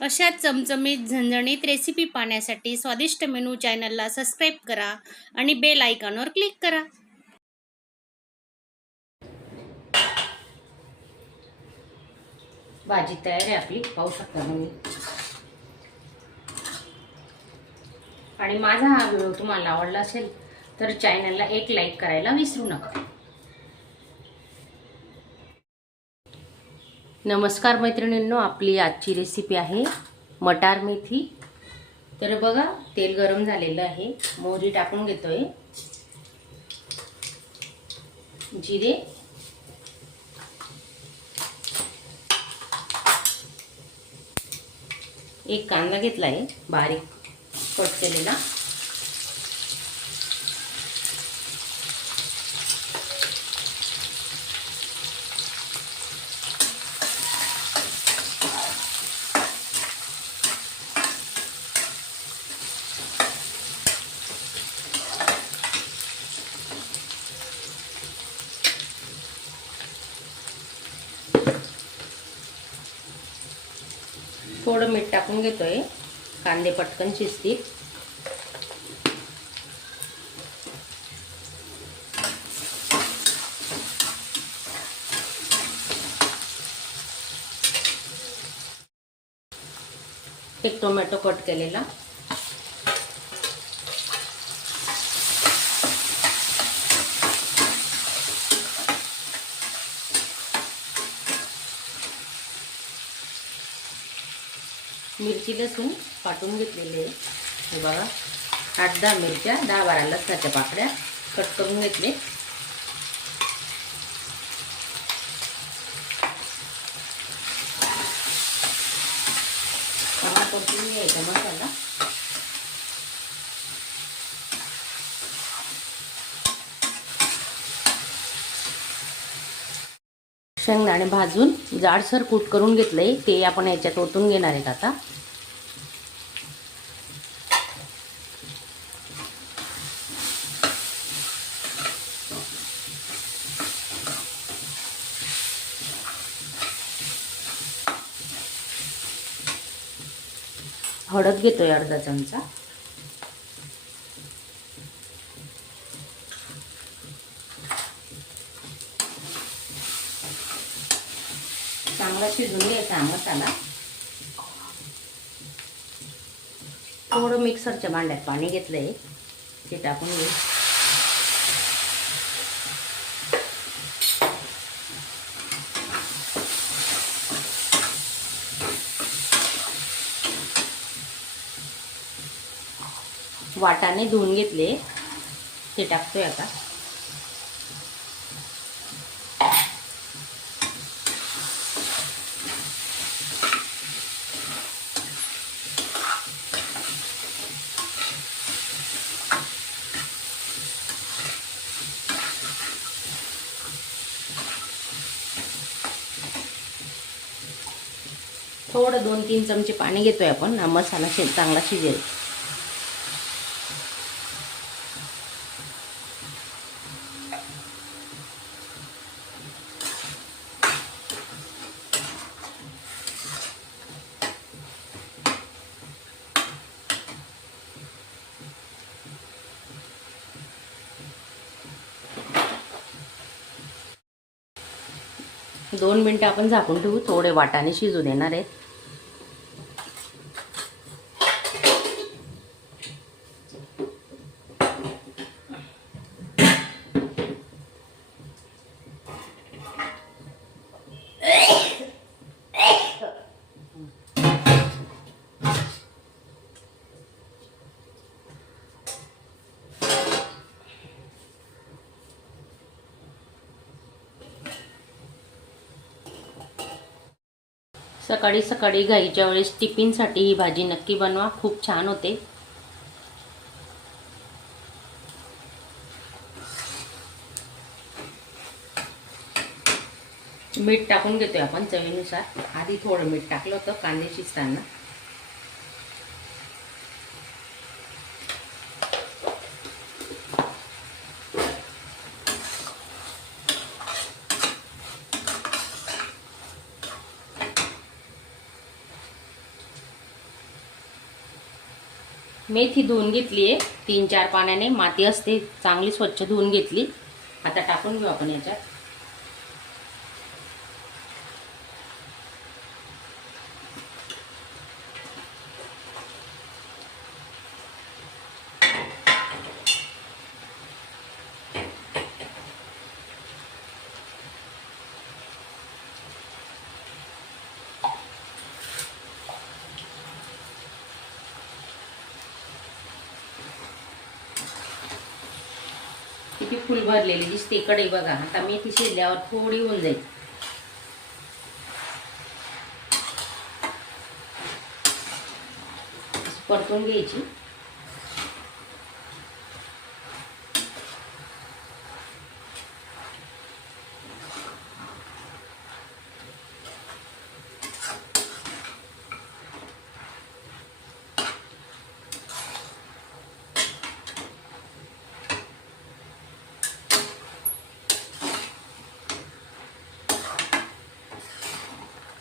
अशा चमचमीत झणझणीत रेसिपी पाहण्यासाठी स्वादिष्ट मेनू चॅनलला सबस्क्राईब करा आणि बेल आयकॉनवर क्लिक करा. भाजी तयार आहे आपली पाहू शकता तुम्ही. आणि माझा हा व्हिडिओ तुम्हाला आवडला असेल तर चॅनलला एक लाईक करायला विसरू नका. नमस्कार मैत्रिणींनो आपली आजची रेसिपी आहे मटार मेथी. तर बघा तेल गरम झालेलं आहे. मोहरी टाकून घेतोय. जिरे. एक कांदा घेतला आहे बारीक कट केलेला थोडं मीठ टाकून घेतोय. कांदे पटकन शिजतील. एक टोमॅटो कट केलेला. मिरची लसूण पाटून घेतलेले आहे. हे बघा आठ दहा मिरच्या दहा बारा लसणाच्या पाकड्या कट करून घेतले. चांगला घ्यायचा मसाला? शेंगदाणे भाजून जाडसर कूट करून घेतलंय ते आपण याच्यात ओतून घेणार आहेत आता. हळद घेतोय अर्धा चमचा. चांगला शिजून घ्यायचा हा मसाला थोडं मिक्सरच्या भांड्यात पाणी घेतलंय. ते टाकून घे वाटाने धुवून घेतले. ते टाकतोय आता. थोडं दोन तीन चमचे पाणी घेतोय आपण. हा मसाला शे चांगला शिजेल. दोन मिनटं आपण झाकून ठेवू. थोडे वाटाने शिजू देणार आहेत सकाळी सकाळी घाईच्या वेळेस टिफिनसाठी ही भाजी नक्की बनवा. खूप छान होते. मीठ टाकून घेतोय आपण चवीनुसार. आधी थोडं मीठ टाकलं होतं कांदे शिजताना. मेथी धुवून घेतली आहे. तीन चार पाण्याने माती असते चांगली स्वच्छ धुवून घेतली. आता टाकून घेऊ आपण याच्यात. किती फुल भरलेली दिसते कडे बघा. आता मेथी शिजल्यावर थोडी होऊन जाईल. परतून घ्यायची.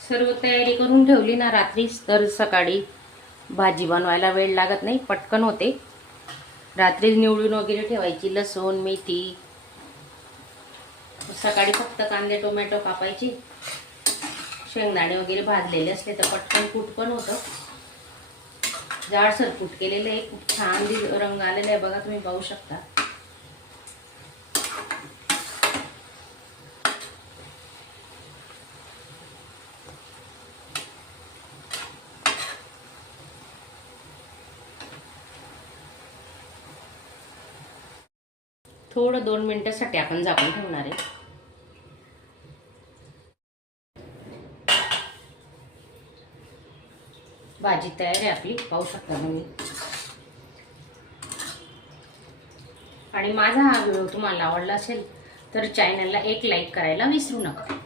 सर्व तयारी करून ठेवली ना रात्रीच तर सकाळी भाजी बनवायला वेळ लागत नाही पटकन होते. रात्री निवडून वगैरे ठेवायची लसूण मेथी. सकाळी फक्त कांदे टोमॅटो कापायचे. शेंगदाणे वगैरे भाजलेले असले तर पटकन कूट पण होतं. जाडसर कूट केलेलं आहे. खूप छान रंग आलेला आहे. बघा तुम्ही पाहू शकता. थोडं दोन मिनिटासाठी आपण झाकून ठेवणार आहे. भाजी तयार आहे आपली पाहू शकता तुम्ही. आणि माझा हा व्हिडिओ तुम्हाला आवडला असेल तर चॅनलला एक लाईक करायला विसरू नका.